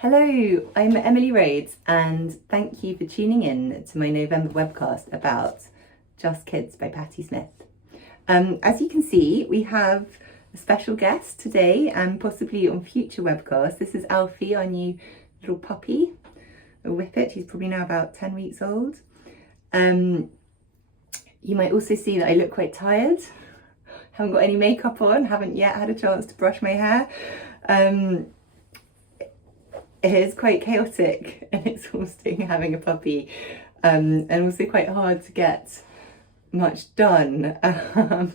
Hello, I'm Emily Rhodes, and thank you for tuning in to my November webcast about Just Kids by Patti Smith. As you can see, we have a special guest today and possibly on future webcasts. This is Alfie, our new little puppy, a whippet. He's probably now about 10 weeks old. You might also see that I look quite tired. Haven't got any makeup on, haven't yet had a chance to brush my hair. It is quite chaotic and exhausting having a puppy, and also quite hard to get much done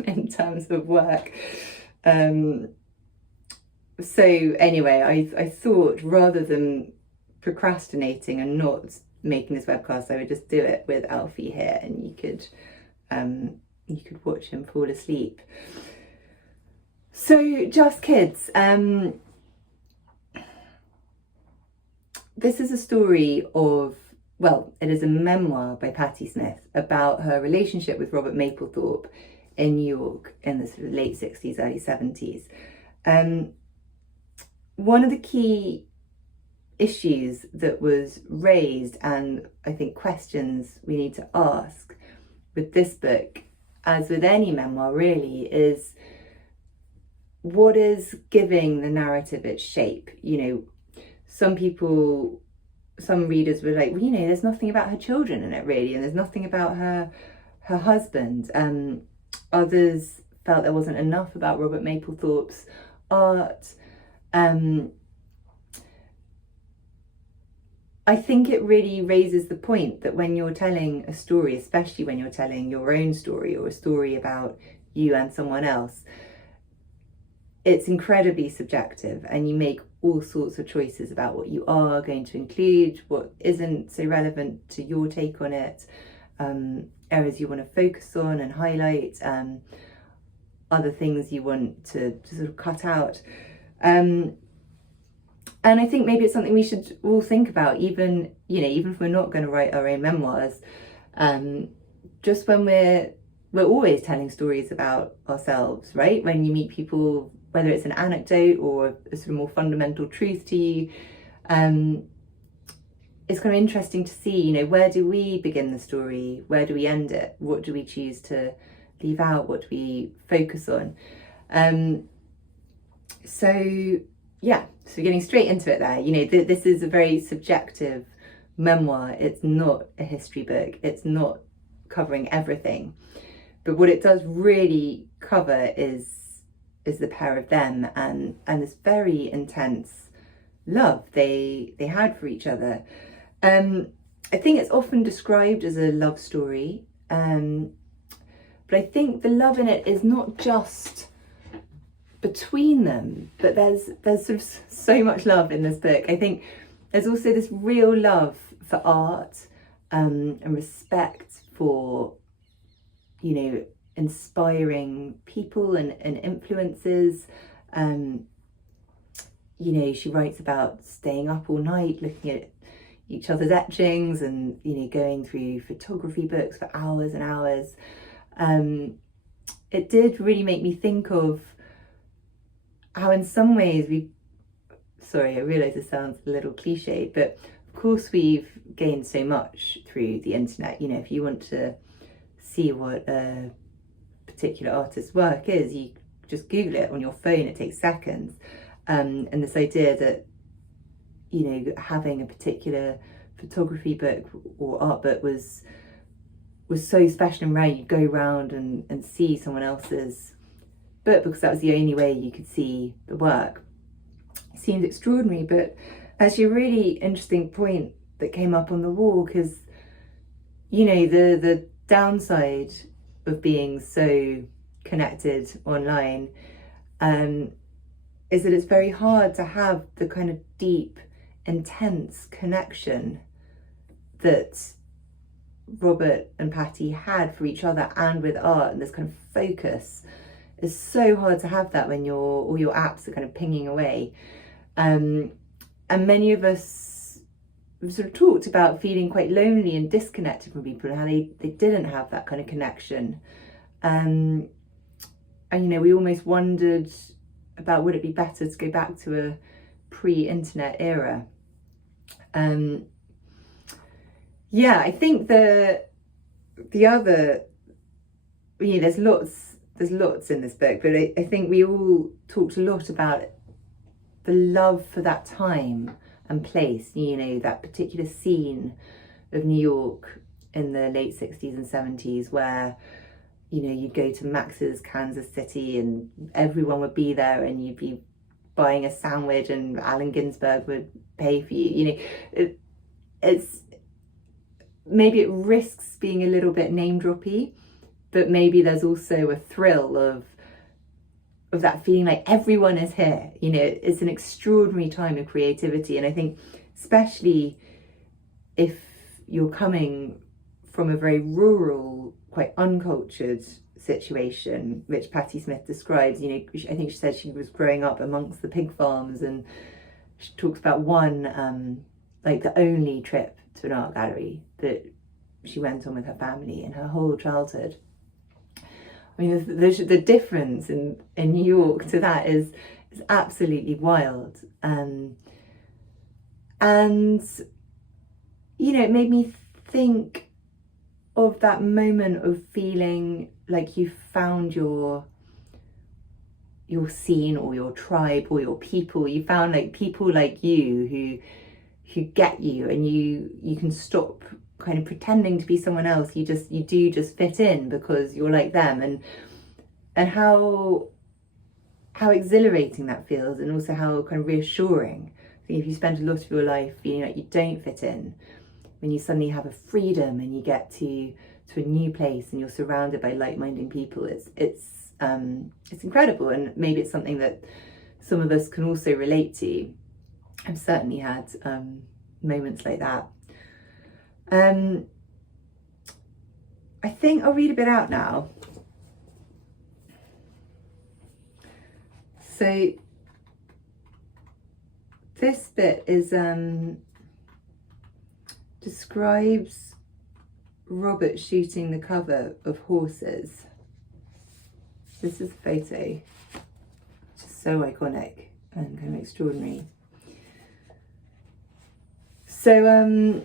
in terms of work. So anyway, I thought rather than procrastinating and not making this webcast, I would just do it with Alfie here, and you could watch him fall asleep. So Just Kids. This is a story of, well, it is a memoir by Patti Smith about her relationship with Robert Mapplethorpe in New York in the sort of late 60s, early 70s. One of the key issues that was raised, and I think questions we need to ask with this book, as with any memoir really, is what is giving the narrative its shape? You know, some readers were like, well, you know, there's nothing about her children in it really, and there's nothing about her husband. Others felt there wasn't enough about Robert Mapplethorpe's art. I think it really raises the point that when you're telling a story, especially when you're telling your own story or a story about you and someone else, it's incredibly subjective, and you make all sorts of choices about what you are going to include, what isn't so relevant to your take on it, areas you want to focus on and highlight, other things you want to sort of cut out. And I think maybe it's something we should all think about, even if we're not going to write our own memoirs, just when we're always telling stories about ourselves, right? When you meet people, whether it's an anecdote or a sort of more fundamental truth to you, it's kind of interesting to see, you know, where do we begin the story? Where do we end it? What do we choose to leave out? What do we focus on? So getting straight into it there, you know, this is a very subjective memoir. It's not a history book. It's not covering everything. But what it does really cover is the pair of them and this very intense love they had for each other. I think it's often described as a love story, but I think the love in it is not just between them, but there's sort of so much love in this book. I think there's also this real love for art, and respect for, you know, inspiring people and influences. You know, she writes about staying up all night looking at each other's etchings and, you know, going through photography books for hours and hours. It did really make me think of how in some ways I realise this sounds a little cliche, but of course we've gained so much through the internet. You know, if you want to see what a particular artist's work is, you just Google it on your phone, it takes seconds. And this idea that, you know, having a particular photography book or art book was so special and rare. You'd go around and see someone else's book because that was the only way you could see the work. It seemed extraordinary, but actually a really interesting point that came up on the wall, because, you know, the downside of being so connected online is that it's very hard to have the kind of deep, intense connection that Robert and Patti had for each other and with art, and this kind of focus. It's so hard to have that when all your apps are kind of pinging away. And many of us sort of talked about feeling quite lonely and disconnected from people and how they didn't have that kind of connection. And you know, we almost wondered about, would it be better to go back to a pre-internet era? Yeah, I think the other, there's lots in this book, but I think we all talked a lot about the love for that time and place, that particular scene of New York in the late 60s and 70s where, you'd go to Max's Kansas City and everyone would be there and you'd be buying a sandwich and Allen Ginsberg would pay for you. It's maybe it risks being a little bit name droppy, but maybe there's also a thrill of that feeling like everyone is here. It's an extraordinary time of creativity, and I think especially if you're coming from a very rural, quite uncultured situation, which Patti Smith describes. I think she said she was growing up amongst the pig farms, and she talks about one, like the only trip to an art gallery that she went on with her family in her whole childhood. I mean, the difference in New York to that is absolutely wild. And it made me think of that moment of feeling like you found your scene or your tribe or your people. You found like people like you who get you, and you can stop kind of pretending to be someone else. You do just fit in because you're like them, and how exhilarating that feels, and also how kind of reassuring. I think if you spend a lot of your life feeling like you don't fit in, when you suddenly have a freedom and you get to a new place and you're surrounded by like-minded people, it's incredible. And maybe it's something that some of us can also relate to. I've certainly had moments like that. I think I'll read a bit out now. So this bit is describes Robert shooting the cover of Horses. This is a photo, which is so iconic and kind of extraordinary. So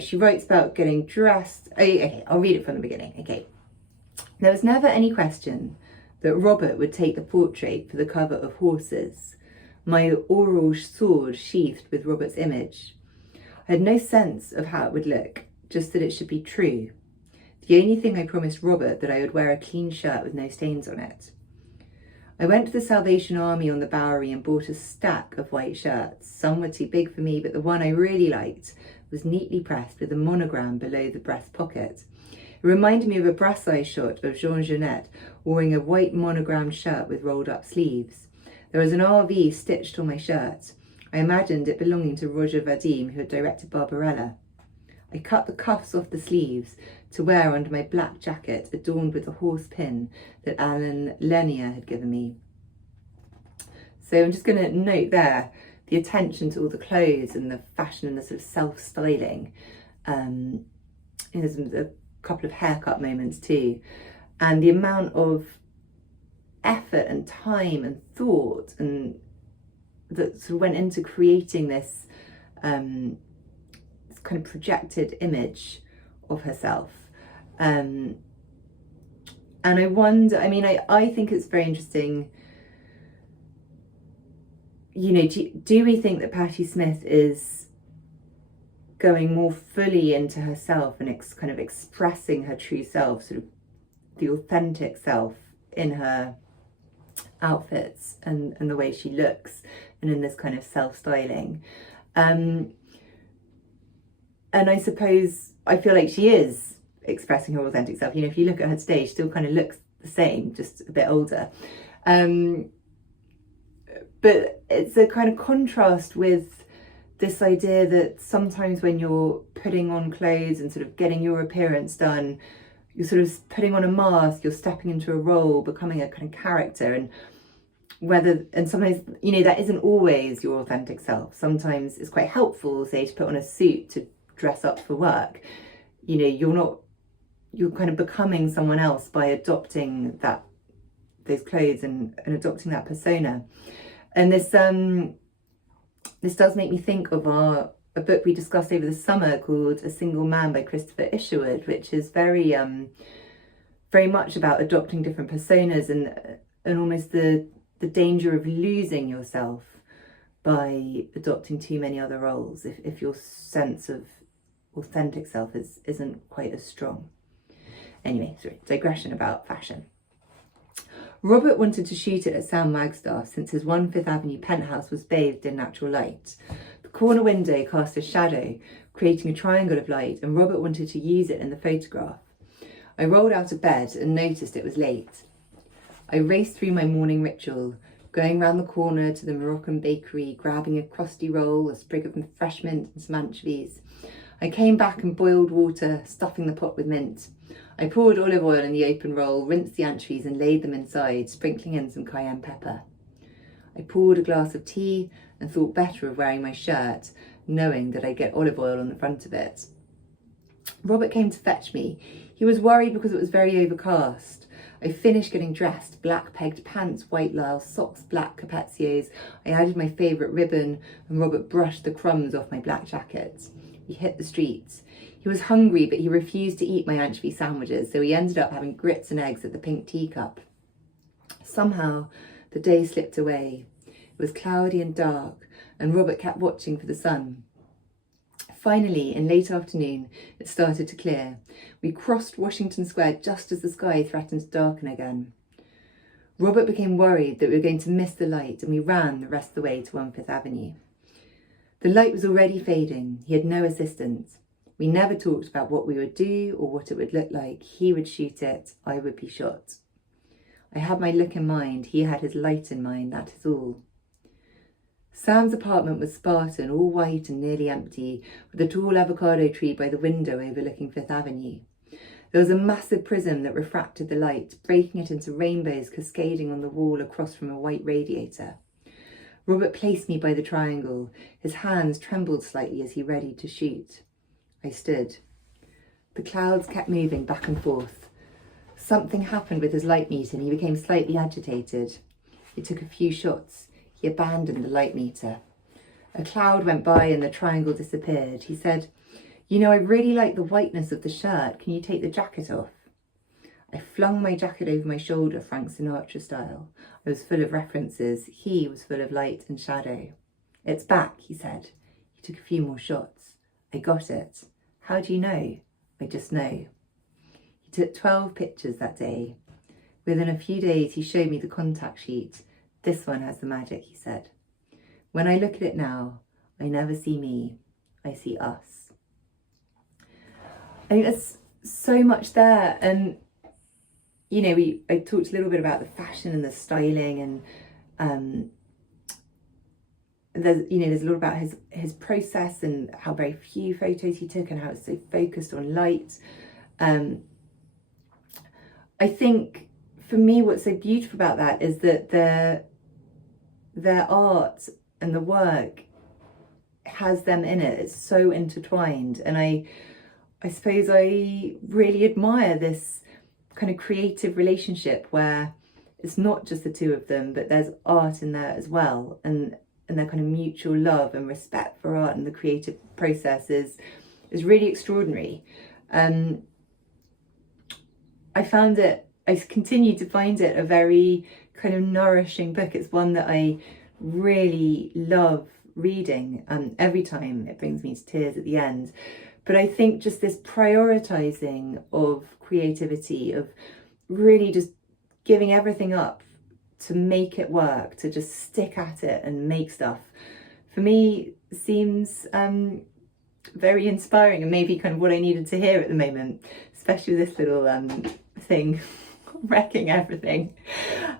she writes about getting dressed. Okay, I'll read it from the beginning. Okay. There was never any question that Robert would take the portrait for the cover of Horses, my orange sword sheathed with Robert's image. I had no sense of how it would look, just that it should be true. The only thing I promised Robert that I would wear a clean shirt with no stains on it. I went to the Salvation Army on the Bowery and bought a stack of white shirts. Some were too big for me, but the one I really liked was neatly pressed with a monogram below the breast pocket. It reminded me of a Brassai shot of Jean Genet wearing a white monogrammed shirt with rolled up sleeves. There was an RV stitched on my shirt. I imagined it belonging to Roger Vadim, who had directed Barbarella. I cut the cuffs off the sleeves to wear under my black jacket adorned with a horse pin that Alan Lanier had given me. So I'm just going to note there the attention to all the clothes and the fashion and the sort of self-styling. There's a couple of haircut moments too. And the amount of effort and time and thought and that sort of went into creating this kind of projected image of herself. And I wonder, I think it's very interesting, do we think that Patti Smith is going more fully into herself and kind of expressing her true self, sort of the authentic self in her outfits and the way she looks and in this kind of self-styling? And I suppose I feel like she is expressing her authentic self. If you look at her today, she still kind of looks the same, just a bit older. But it's a kind of contrast with this idea that sometimes when you're putting on clothes and sort of getting your appearance done, you're sort of putting on a mask, you're stepping into a role, becoming a kind of character, and sometimes, that isn't always your authentic self. Sometimes it's quite helpful, say, to put on a suit to dress up for work. You're kind of becoming someone else by adopting those clothes and adopting that persona. And this does make me think of a book we discussed over the summer called A Single Man by Christopher Isherwood, which is very much about adopting different personas and almost the danger of losing yourself by adopting too many other roles if your sense of authentic self isn't quite as strong. Anyway, sorry, digression about fashion. Robert wanted to shoot it at Sam Wagstaff since his 1 Fifth Avenue penthouse was bathed in natural light. The corner window cast a shadow, creating a triangle of light, and Robert wanted to use it in the photograph. I rolled out of bed and noticed it was late. I raced through my morning ritual, going round the corner to the Moroccan bakery, grabbing a crusty roll, a sprig of fresh mint and some anchovies. I came back and boiled water, stuffing the pot with mint. I poured olive oil in the open roll, rinsed the anchovies and laid them inside, sprinkling in some cayenne pepper. I poured a glass of tea and thought better of wearing my shirt, knowing that I'd get olive oil on the front of it. Robert came to fetch me. He was worried because it was very overcast. I finished getting dressed, black pegged pants, white lisle, socks, black capezios. I added my favourite ribbon and Robert brushed the crumbs off my black jacket. We hit the streets. He was hungry, but he refused to eat my anchovy sandwiches, so he ended up having grits and eggs at the pink teacup. Somehow, the day slipped away. It was cloudy and dark, and Robert kept watching for the sun. Finally, in late afternoon, it started to clear. We crossed Washington Square just as the sky threatened to darken again. Robert became worried that we were going to miss the light, and we ran the rest of the way to 1 Fifth Avenue. The light was already fading. He had no assistance. We never talked about what we would do or what it would look like. He would shoot it, I would be shot. I had my look in mind, he had his light in mind, that is all. Sam's apartment was Spartan, all white and nearly empty, with a tall avocado tree by the window overlooking Fifth Avenue. There was a massive prism that refracted the light, breaking it into rainbows cascading on the wall across from a white radiator. Robert placed me by the triangle. His hands trembled slightly as he readied to shoot. I stood. The clouds kept moving back and forth. Something happened with his light meter and he became slightly agitated. He took a few shots. He abandoned the light meter. A cloud went by and the triangle disappeared. He said, "You know, I really like the whiteness of the shirt. Can you take the jacket off?" I flung my jacket over my shoulder, Frank Sinatra style. I was full of references. He was full of light and shadow. "It's back," he said. He took a few more shots. I got it. How do you know? I just know. He took 12 pictures that day. Within a few days, he showed me the contact sheet. "This one has the magic," he said. When I look at it now, I never see me. I see us. I think there's so much there. And, you know, I talked a little bit about the fashion and the styling and there's a lot about his process and how very few photos he took and how it's so focused on light. I think for me what's so beautiful about that is that their art and the work has them in it. It's so intertwined, and I suppose I really admire this kind of creative relationship where it's not just the two of them, but there's art in there as well, and their kind of mutual love and respect for art and the creative process is really extraordinary. I continue to find it a very kind of nourishing book. It's one that I really love reading. Every time it brings me to tears at the end. But I think just this prioritizing of creativity, of really just giving everything up to make it work, to just stick at it and make stuff, for me seems very inspiring and maybe kind of what I needed to hear at the moment, especially with this little thing wrecking everything.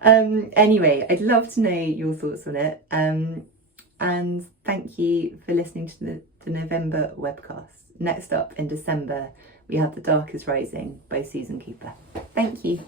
Anyway, I'd love to know your thoughts on it, and thank you for listening to the November webcast. Next up in December, we have The Dark is Rising by Susan Cooper. Thank you.